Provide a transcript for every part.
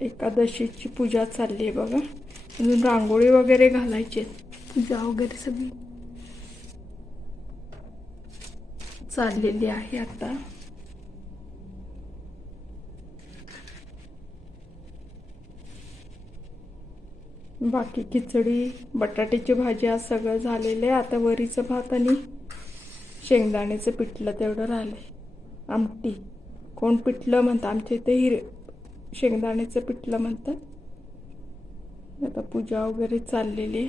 एकादशीची पूजा चालली आहे बघा. अजून रांगोळी वगैरे घालायची आहे. पूजा वगैरे सगळी चाललेली आहे आता. बाकी खिचडी बटाट्याची भाजी आज सगळं झालेलं आहे. आता वरीचं भात आणि शेंगदाण्याचं पिठलं तेवढं राहिलं आमटी. कोण पिठलं म्हणतं? आमच्या इथे हिर शेंगदाण्याचं पिठलं म्हणतात. आता पूजा वगैरे चाललेली आहे.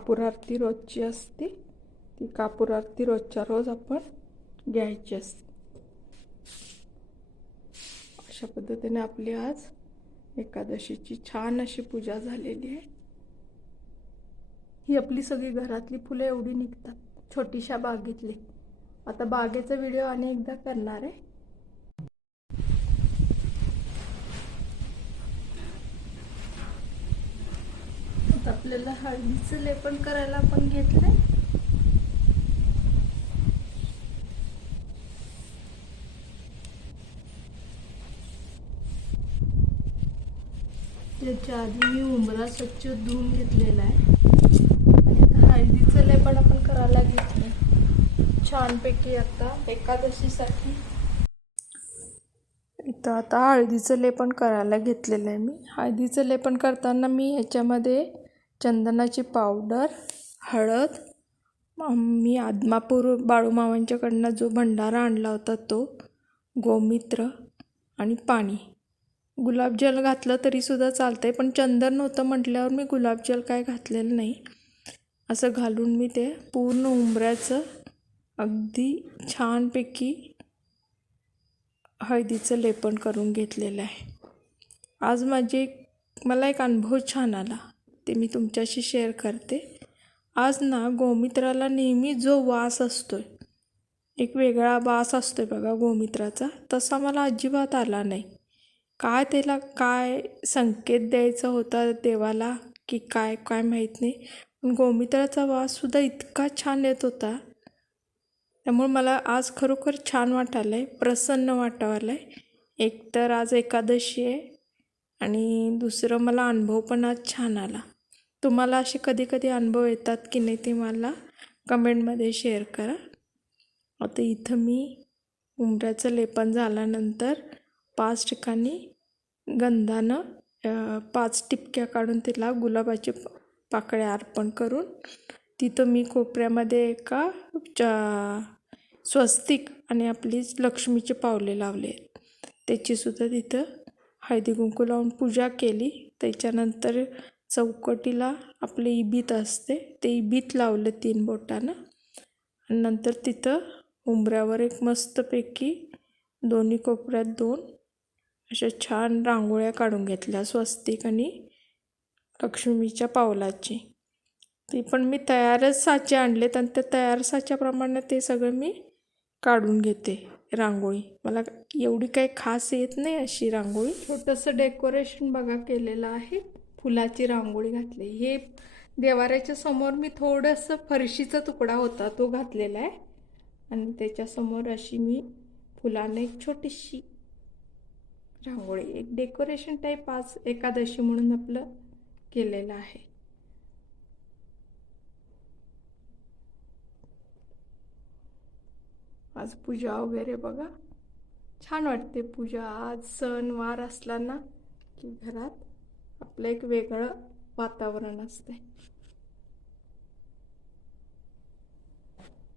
कापूर आरती रोजची असते. ती कापूर आरती रोजच्या रोज आपण घ्यायची असते. अशा पद्धतीने आपली आज एकादशीची छान अशी पूजा झालेली आहे. ही आपली सगळी घरातली फुलं एवढी निघतात. छोटीशा बागेतली. आता बागेचा व्हिडिओ अनेकदा करणार आहे आता आपल्याला हळदीचं लेपन करायला आपण घेतलंय. त्याच्या आधी मी उंबरा स्वच्छ धुवून घेतलेला आहे. आणि हळदीचं लेपन आपण करायला घेतलं छानपैकी आता एकादशीसाठी. इथं आता हळदीचं लेपन करायला घेतलेलं आहे मी. हळदीचं लेपन करताना मी ह्याच्यामध्ये चंदनाची पावडर हळद मी आदमापूर बाळूमामांच्याकडनं जो भंडारा आणला होता तो गोमित्र आणि पाणी. गुलाबजल घातलं तरीसुद्धा चालतं आहे पण चंदन नव्हतं म्हटल्यावर मी गुलाबजल काय घातलेलं नाही. असं घालून मी ते पूर्ण उंबऱ्याचं अगदी छानपैकी हळदीचं लेपन करून घेतलेलं आहे. आज माझी एक मला एक अनुभव छान आला. ते मी तुमच्याशी शेअर करते. आज ना गोमित्राला नेहमी जो वास असतो आहे एक वेगळा वास असतो आहे बघा गोमित्राचा तसा मला अजिबात आला नाही. काय त्याला काय संकेत द्यायचा होता देवाला की काय काय माहीत नाही. पण गोमित्राचा वाससुद्धा इतका छान येत होता. त्यामुळे मला आज खरोखर छान वाटालं आहे प्रसन्न वाटावलं आहे एकतर आज एकादशी आहे आणि दुसरं मला अनुभव पण आज छान आला. तुम्हाला असे कधी कधी अनुभव येतात की नाही ते मला कमेंटमध्ये शेअर करा. आता इथं मी उंबऱ्याचं लेपन झाल्यानंतर पाच ठिकाणी गंधानं पाच टिपक्या काढून तिला गुलाबाचे पाकळ्या अर्पण करून तिथं मी कोपऱ्यामध्ये एका स्वस्तिक आणि आपली लक्ष्मीचे पावले लावले आहेत. त्याचीसुद्धा तिथं हळदी कुंकू लावून पूजा केली. त्याच्यानंतर चौकटीला आपले इबीत असते. ते इबीत लावलं तीन बोटानं. आणि नंतर तिथं उंबऱ्यावर एक मस्तपैकी दोन्ही कोपऱ्यात दोन अशा छान रांगोळ्या काढून घेतल्या. स्वस्तिक आणि लक्ष्मीच्या पावलाची. ती पण मी तयारच साचे आणलेत आणि त्या तयार साच्याप्रमाणे ते सगळं मी काढून घेते रांगोळी. मला एवढी काही खास येत नाही अशी रांगोळी. छोटंसं डेकोरेशन बघा केलेलं आहे. फुलाची रांगोळी घातली. हे देवाऱ्याच्या समोर मी थोडंसं फरशीचा तुकडा होता तो घातलेला आहे. आणि त्याच्यासमोर अशी मी फुलाने एक छोटीशी रांगोळी एक डेकोरेशन टाईप आज एकादशी म्हणून आपलं केलेलं आहे. आज पूजा वगैरे बघा. छान वाटते पूजा. आज सण वार असला ना की घरात आपलं एक वेगळं वातावरण असते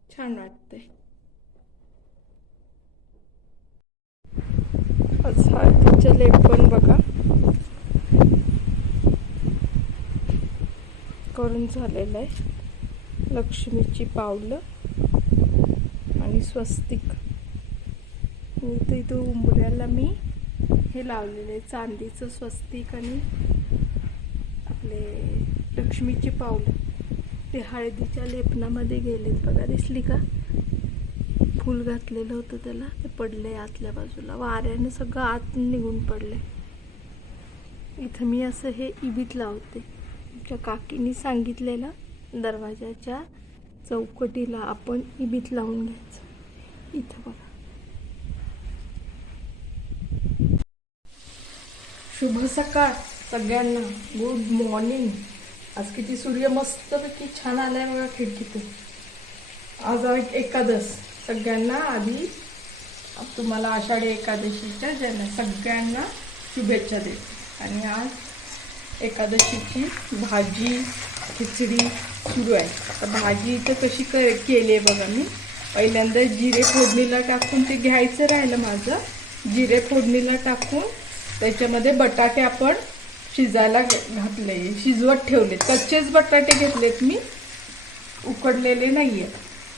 छान वाटते आज हळदीचं पण बघा. करून झालेलं आहे. लक्ष्मीची पावलं आणि स्वस्तिक. मी इथं उंबऱ्याला मी हे लावलेलं आहे, चांदीचं स्वस्तिक आणि आपले लक्ष्मीची पावलं ते हळदीच्या लेपनामध्ये गेलेत. बघा दिसली का? फूल घातलेलं होतं त्याला. ते पडले आतल्या बाजूला. वाऱ्याने सगळं आत निघून पडले. इथं मी असं हे इबीत लावते. आमच्या काकीनी सांगितलेलं दरवाजाच्या चौकटीला आपण इबीत लावून घ्यायचं. इथं बघा. शुभ सकाळ. सगळ्यांना गुड मॉर्निंग आज किती सूर्य मस्तपैकी छान आलाय बघा खिडकीतून. आज एकादश सगळ्यांना आधी तुम्हाला आषाढी एकादशीच्या ज्यांना सगळ्यांना शुभेच्छा देते. आणि आज एकादशीची भाजी खिचडी सुरू आहे. तर भाजी तर कशी क केली आहे बघा मी. पहिल्यांदा जिरे फोडणीला टाकून ते घ्यायचं राहिलं माझं. जिरे फोडणीला टाकून त्याच्यामध्ये बटाटे आपण शिजायला घातले शिजवत ठेवले कच्चेच बटाटे घेतलेत मी. उकडलेले नाही आहेत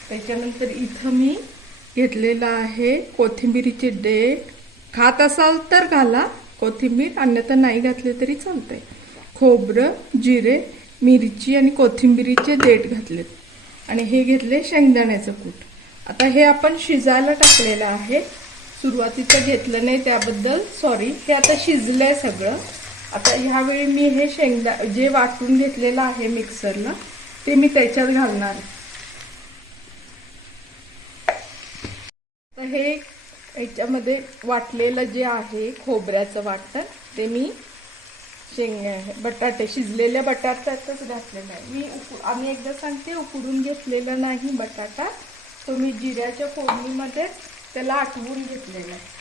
त्याच्यानंतर इथं मी घेतलेलं आहे कोथिंबीरीचे डेट खात असाल तर घाला. कोथिंबीर अन्यथा नाही घातले तरी चालतंय. खोबरं जिरे मिरची आणि कोथिंबीरीचे देठ घातलेत. आणि हे घेतले शेंगदाण्याचं कूट. आता हे आपण शिजायला टाकलेलं आहे. सुरुवातीचं घेतलं नाही त्याबद्दल. सॉरी हे आता शिजलं आहे सगळं. आता ह्यावेळी मी हे शेंगदा जे वाटून घेतलेलं आहे मिक्सरला ते मी त्याच्यात घालणार. तर हे ह्याच्यामध्ये वाटलेलं जे आहे खोबऱ्याचं वाटण ते मी शेंग बटाटे शिजलेल्या बटाट्यातच घातलेलं आहे. मी उकू आम्ही एकदा सांगते उकडून घेतलेला नाही बटाटा तो मी जिऱ्याच्या फोडणीमध्ये त्याला आटवून घेतलेला आहे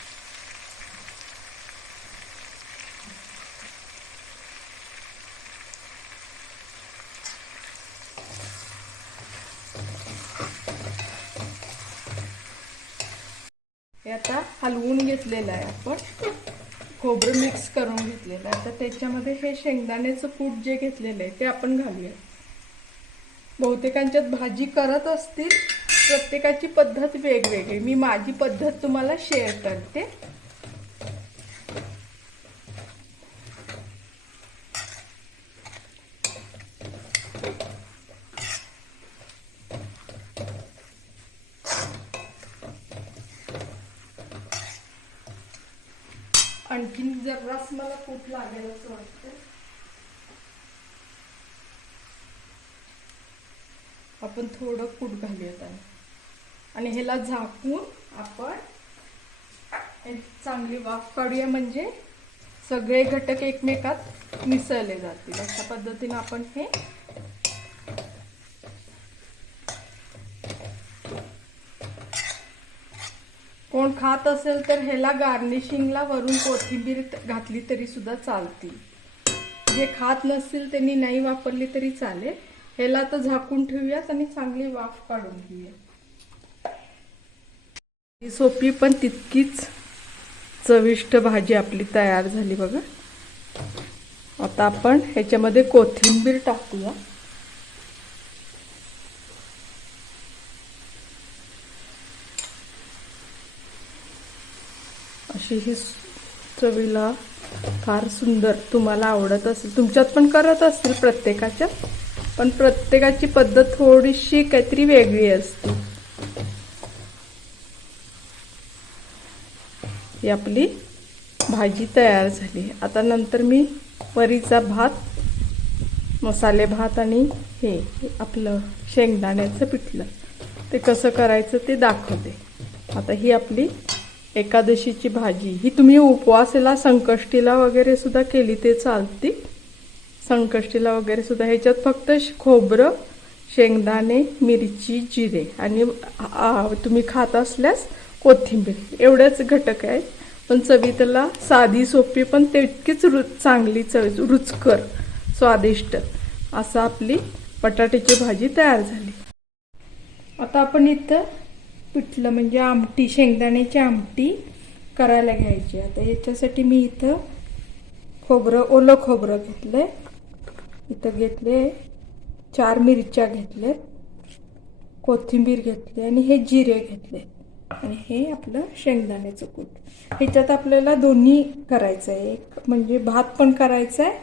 हे आता हलवून घेतलेलं आहे आपण. खोबरं मिक्स करून घेतलेलं आहे. तर त्याच्यामध्ये हे शेंगदाण्याचं कूट जे घेतलेलं आहे ते आपण घालूया. बहुतेकांच्यात भाजी करत असतील प्रत्येकाची पद्धत वेगवेगळी. मी माझी पद्धत तुम्हाला शेअर करते. आणखीन जरास मला कूट लागेल असं वाटतं आपण थोडं कूट घालूयात आणि आणि ह्याला झाकून आपण चांगली वाफ काढूया म्हणजे सगळे घटक एकमेकात मिसळले जातील. अशा पद्धतीने आपण हे कोण खात असेल तर ह्याला गार्निशिंगला वरून कोथिंबीर घातली तरी सुद्धा चालती. जे खात नसतील त्यांनी नाही वापरली तरी चालेल. ह्याला तर झाकून ठेवूयात आणि चांगली वाफ काढून घेऊया. ही सोपी पण तितकीच चविष्ट भाजी आपली तयार झाली बघा. आता आपण ह्याच्यामध्ये कोथिंबीर टाकूया. अशी ही चवीला फार सुंदर तुम्हाला आवडत असेल. तुमच्यात पण करत असतील प्रत्येकाच्या पण प्रत्येकाची पद्धत थोडीशी काहीतरी वेगळी असते. ही आपली भाजी तयार झाली. आता नंतर मी वरीचा भात मसाले भात आणि हे आपलं शेंगदाण्याचं पिठलं. ते कसं करायचं ते दाखवते. आता ही आपली एकादशीची भाजी. ही तुम्ही उपवासाला संकष्टीला वगैरे सुद्धा केली ते चालते संकष्टीला वगैरे सुद्धा. ह्याच्यात फक्त श- खोबरं शेंगदाणे मिरची जिरे आणि तुम्ही खात असल्यास कोथिंबीर. एवढेच घटक आहेत पण चवीतला साधी सोपी पण तितकीच रु चांगली चव रुचकर स्वादिष्ट असं आपली बटाट्याची भाजी तयार झाली. आता आपण इथं पिठलं म्हणजे आमटी शेंगदाण्याची आमटी करायला घ्यायची. आता याच्यासाठी मी इथं खोबरं ओलं खोबरं घेतलंय. इथं घेतले चार मिरच्या घेतल्यात कोथिंबीर घेतली आणि हे जिरे घेतले. आणि हे आपलं शेंगदाण्याचं कूट. ह्याच्यात आपल्याला दोन्ही करायचं आहे एक म्हणजे भात पण करायचा आहे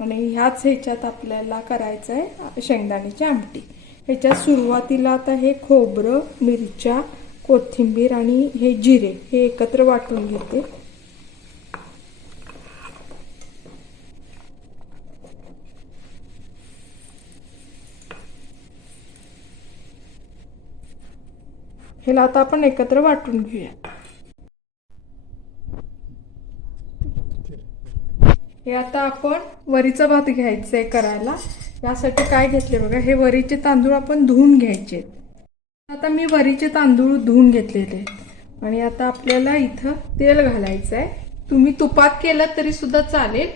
आणि ह्याच ह्याच्यात आपल्याला करायचं आहे शेंगदाण्याची आमटी. ह्याच्या सुरुवातीला आता हे खोबरं मिरच्या कोथिंबीर आणि हे जिरे हे एकत्र वाटून घेते. ह्याला आता आपण एकत्र वाटून घेऊया. हे आता आपण वरीचा भात घ्यायचा आहे करायला. यासाठी काय घेतले बघा? हे वरीचे तांदूळ आपण धुवून घ्यायचे आता मी वरीचे तांदूळ धुवून घेतलेले आहेत. आणि आता आपल्याला इथं तेल घालायचं आहे तुम्ही तुपात केलं तरी सुद्धा चालेल.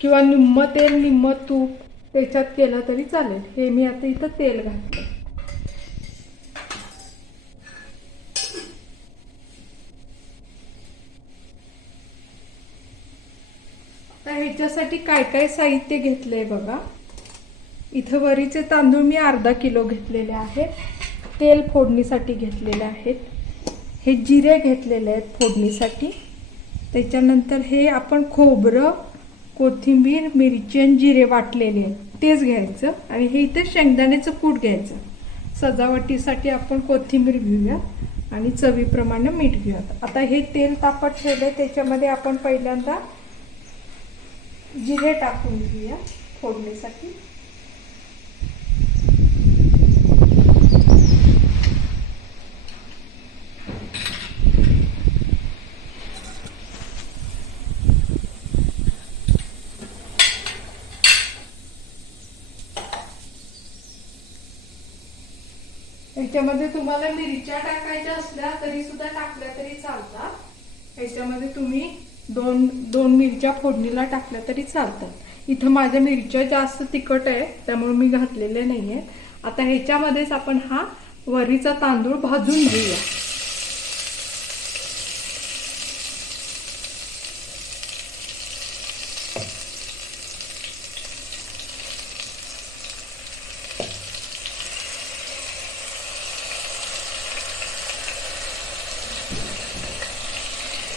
किंवा निम्म तेल निम्म तूप त्याच्यात केलं तरी चालेल. हे मी आता इथं तेल घातलं आता ह्याच्यासाठी काय काय साहित्य घेतलंय बघा? इथं वरीचे तांदूळ मी अर्धा किलो घेतलेले आहेत. तेल फोडणीसाठी घेतलेले आहेत. हे जिरे घेतलेले आहेत फोडणीसाठी. त्याच्यानंतर हे आपण खोबरं कोथिंबीर मिरची आणि जिरे वाटलेले आहेत. तेच घ्यायचं आणि हे इथे शेंगदाण्याचं कूट घ्यायचं. सजावटीसाठी आपण कोथिंबीर घेऊया आणि चवीप्रमाणे मीठ घेऊया. आता हे तेल तापत ठेवलं त्याच्यामध्ये आपण पहिल्यांदा जिरे टाकून घेऊया फोडणीसाठी. ह्याच्यामध्ये तुम्हाला मिरच्या टाकायच्या असल्या तरी सुद्धा टाकल्या तरी चालतात. ह्याच्यामध्ये तुम्ही दोन दोन मिरच्या फोडणीला टाकल्या तरी चालतात. इथं माझ्या मिरच्या जास्त तिखट आहे त्यामुळे मी घातलेले नाही आहेत आता ह्याच्यामध्येच आपण हा वरीचा तांदूळ भाजून घेऊया.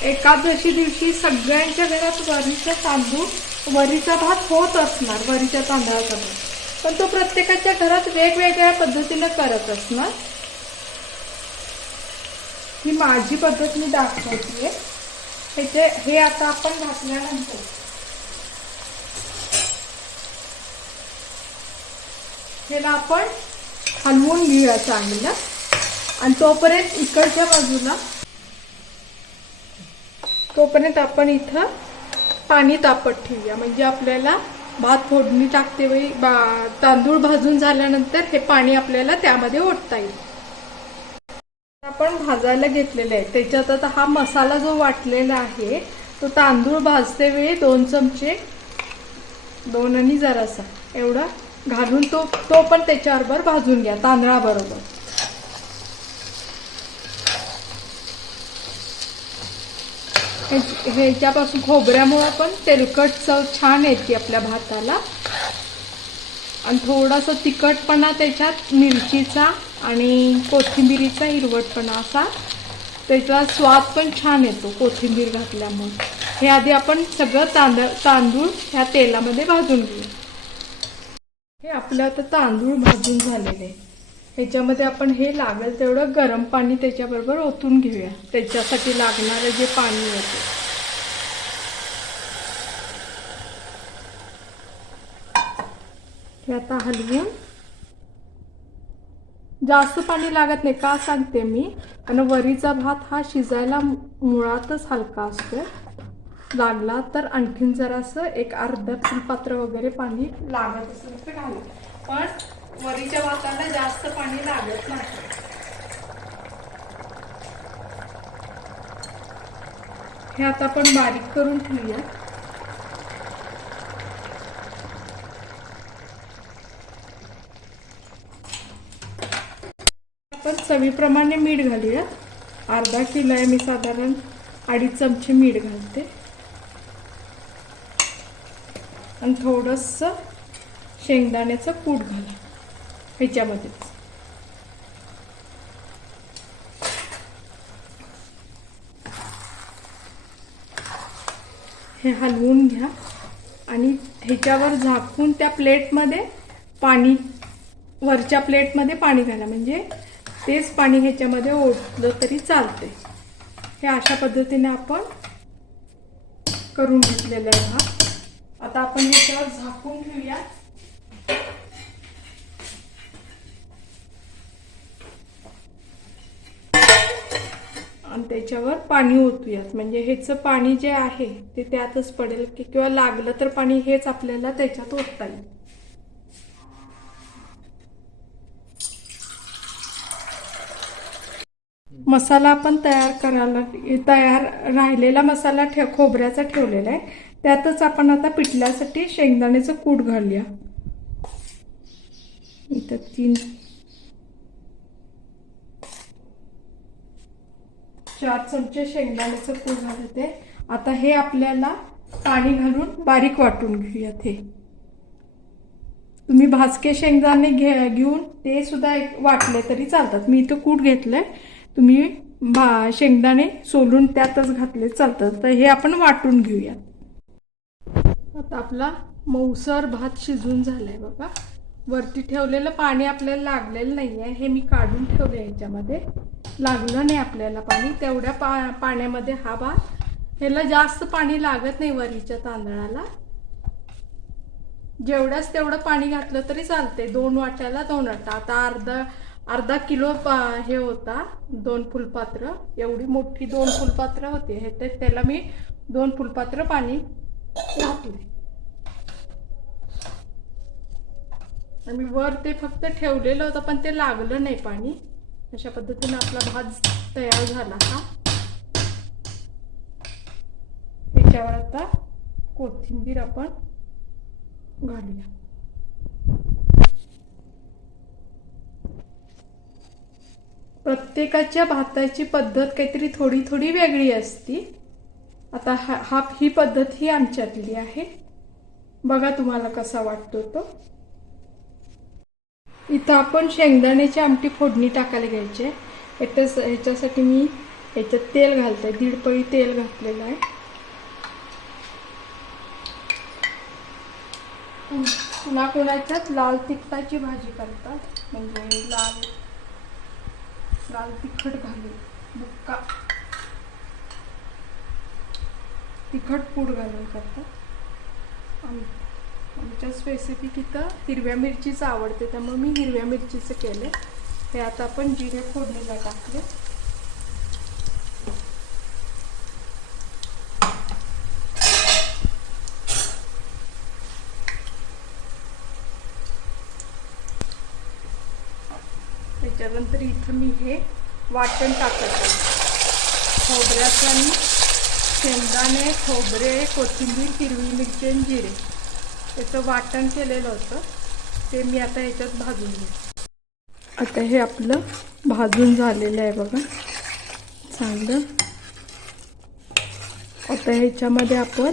एकादशी दिवशी सगळ्यांच्या घरात वरीचा तांदूळ वरीचा भात होत असणार वरीच्या तांदळाचा भात पण तो प्रत्येकाच्या घरात वेगवेगळ्या पद्धतीने करत असणार. ही माझी पद्धत मी दाखवते ह्याचे हे आता आपण घातल्यानंतर. ह्याला आपण हलवून घेऊया चांगलं. आणि तोपर्यंत इकडच्या बाजूला तोपर्यंत आपण इथं पाणी तापत ठेवूया. म्हणजे आपल्याला भात फोडणी टाकते वेळी बा तांदूळ भाजून झाल्यानंतर हे पाणी आपल्याला त्यामध्ये ओतता येईल. आपण भाजायला घेतलेलं आहे. त्याच्यात आता हा मसाला जो वाटलेला आहे तो तांदूळ भाजते वेळी दोन चमचे दोन आणि जरासा एवढा घालून तो तो पण त्याच्याबरोबर भाजून घ्या तांदळाबरोबर. ह्याच्यापासून खोबऱ्यामुळं पण तेलकट चव छान येते आपल्या भाताला. आणि थोडासा तिखटपणा त्याच्यात मिरचीचा आणि कोथिंबिरीचा हिरवटपणा असा. त्याचा स्वाद पण छान येतो कोथिंबीर घातल्यामुळे. हे आधी आपण सगळं तांदळ तांदूळ ह्या तेलामध्ये भाजून घेऊ. हे आपलं आता तांदूळ भाजून झालेले आहे. ह्याच्यामध्ये आपण हे लागेल तेवढं गरम पाणी त्याच्याबरोबर ओतून घेऊया. त्याच्यासाठी लागणारं जे पाणी आहे आता हलवून. जास्त पाणी लागत नाही का सांगते मी? आणि वरीचा भात हा शिजायला मुळातच हलका असतो. लागला तर आणखीन जरासं एक अर्धा फुलपात्र वगैरे पाणी लागत असेल तर घाला. पण वरीच्या भाताला जास्त पाणी लागत नाही. हे आता आपण बारीक करून ठेवूया. आपण चवीप्रमाणे मीठ घालूया. अर्धा किलो आहे मी साधारण अडीच चमचे मीठ घालते. आणि थोडंसं शेंगदाण्याचं कूट घाला ह्याच्यामध्येच हे हलवून घ्या आणि ह्याच्यावर झाकून त्या प्लेटमध्ये पाणी वरच्या प्लेटमध्ये पाणी घाला. म्हणजे तेच पाणी ह्याच्यामध्ये ओतलं तरी चालते हे अशा पद्धतीने आपण करून घेतलेलं आहे भात आता आपण ह्याच्यावर झाकून ठेवूया आणि त्याच्यावर पाणी ओतूयात. म्हणजे ह्याचं पाणी जे आहे ते त्यातच पडेल की किंवा लागलं तर पाणी हेच आपल्याला त्याच्यात ओतता येईल. मसाला आपण तयार करायला तयार राहिलेला मसाला ठे खोबऱ्याचा ठेवलेला आहे. त्यातच आपण आता पिठल्यासाठी शेंगदाण्याचं कूट घालूया. इथं तीन चार चमचे शेंगदाण्याचं कूट घालते आता हे आपल्याला पाणी घालून बारीक वाटून घेऊयात हे तुम्ही भाजके शेंगदाणे घे घेऊन ते सुद्धा एक वाटले तरी चालतात. मी इथं कूट घेतलंय. तुम्ही भा शेंगदाणे सोलून त्यातच घातले चालतात. तर हे आपण वाटून घेऊयात. आता आपला मऊसर भात शिजून झालाय बघा. वरती ठेवलेलं पाणी आपल्याला लागलेलं नाही आहे हे मी काढून ठेवलं याच्यामध्ये. लागलं नाही आपल्याला पाणी. तेवढ्या पा पाण्यामध्ये हा भात ह्याला जास्त पाणी लागत नाही वरीच्या तांदळाला. जेवढ्याच तेवढं पाणी घातलं तरी चालते दोन वाट्याला दोन वाटा आता अर्धा अर्धा किलो पा- हे होता दोन फुलपात्र. एवढी मोठी दोन फुलपात्र होती. हे ते त्याला मी दोन फुलपात्र पाणी घातले आणि वर ते फक्त ठेवलेलं होतं पण ते लागलं नाही पाणी. अशा पद्धतीने आपला भात तयार झाला हा. त्याच्यावर आता कोथिंबीर आपण घालूया. प्रत्येकाच्या भाताची पद्धत काहीतरी थोडी थोडी वेगळी असती. आता हा हा ही पद्धत ही आमच्यातली आहे. बघा तुम्हाला कसा वाटतो तो. इथं आपण शेंगदाण्याची आमटी फोडणी टाकायला घ्यायची आहे. याच्यास ह्याच्यासाठी मी ह्याच्यात तेल घालते दीड पळी तेल घातलेलं आहे. कुणा कुणाच्यात लाल तिखटाची भाजी करतात. म्हणजे लाल लाल तिखट घालू बुक्का. तिखट पूड घालून करतात. आम आमच्या स्पेसिफिक इथं हिरव्या मिरचीचं आवडते त्यामुळे मी हिरव्या मिरचीचं केलं हे आता आपण जिरे फोडणीला टाकले. त्याच्यानंतर इथं मी हे वाटण टाकत आहे. खोबऱ्याचं आणि शेंगदाणे खोबरे कोथिंबीर हिरवी मिरची आणि जिरे. त्याचं वाटण केलेलं होतं. ते मी आता ह्याच्यात भाजून घेते. आता हे आपलं भाजून झालेलं आहे बघा. चांगलं. आता ह्याच्यामध्ये आपण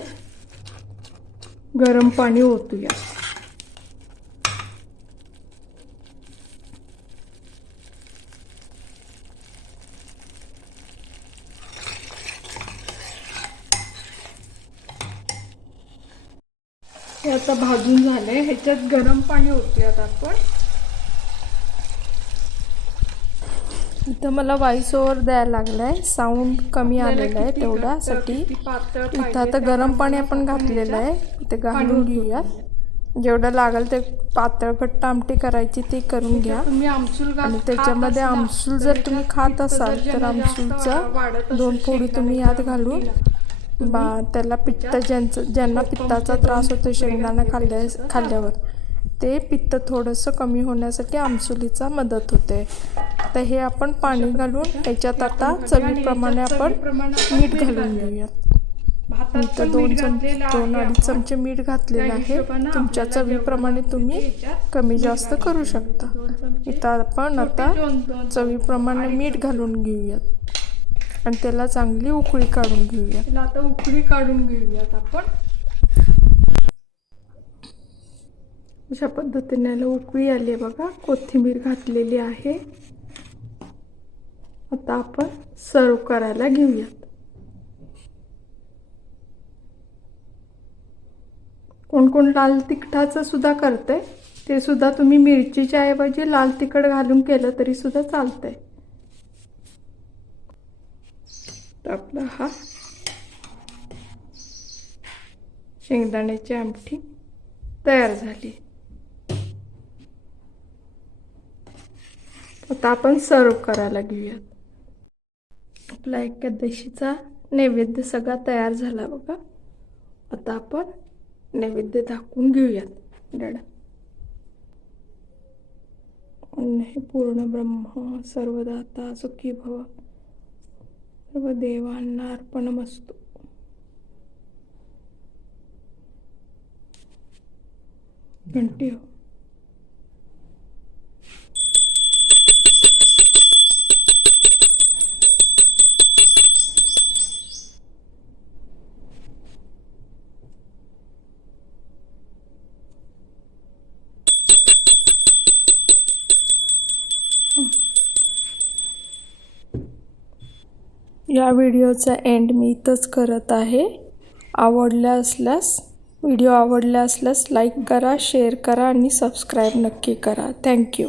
गरम पाणी ओतूया. आता भाजून झालंय. ह्याच्यात गरम पाणी ओतूयात आपण. इथं मला व्हॉइस ओव्हर द्यायला लागलाय. साऊंड कमी आलेला आहे तेवढ्यासाठी इथं आता गरम पाणी आपण घातलेलं आहे. इथं घालून घेऊयात. जेवढं लागेल ते पातळ घट्ट आमटी करायची ती करून घ्या. आणि त्याच्यामध्ये आमसूल जर तुम्ही खात असाल तर आमसूलचा दोन फोडी तुम्ही यात घालून बा त्याला पित्त ज्यांचं ज्यांना पित्ताचा त्रास होतो शेंगदाणा खाल्ल्या खाल्ल्यावर ते पित्त थोडंसं कमी होण्यासाठी आमसुलीचा मदत होते. तर हे आपण पाणी घालून त्याच्यात आता चवीप्रमाणे आपण मीठ घालून घेऊयात. नंतर मी तर दोन चम दोन अडीच चमचे मीठ घातलेलं आहे. तुमच्या चवीप्रमाणे तुम्ही कमी जास्त करू शकता. इथं आपण आता चवीप्रमाणे मीठ घालून घेऊयात. आणि त्याला चांगली उकळी काढून घेऊयात त्याला आता उकळी काढून घेऊयात आपण. अशा पद्धतीने याला उकळी आली आहे बघा. कोथिंबीर घातलेली आहे. आता आपण सर्व करायला घेऊयात. कोण कोण लाल तिखटाचं सुद्धा करते ते सुद्धा तुम्ही मिरचीच्या ऐवजी लाल तिखट घालून केलं तरी सुद्धा चालतंय. तर आपला हा. शेंगदाण्याची आमटी तयार झाली. आता आपण सर्व करायला घेऊयात. आपला एकादशीचा नैवेद्य सगळा तयार झाला बघा. आता आपण नैवेद्य दाखवून घेऊयात. डडा. हे पूर्ण ब्रह्म सर्वदाता सुखी भव. सर्व देवांना अर्पणमस्तु घंटी हो. या व्हिडिओचा एंड मी इथंच करत आहे. आवडल्या असल्यास व्हिडिओ आवडला असल्यास लाईक करा शेअर करा आणि सबस्क्राईब नक्की करा. थँक्यू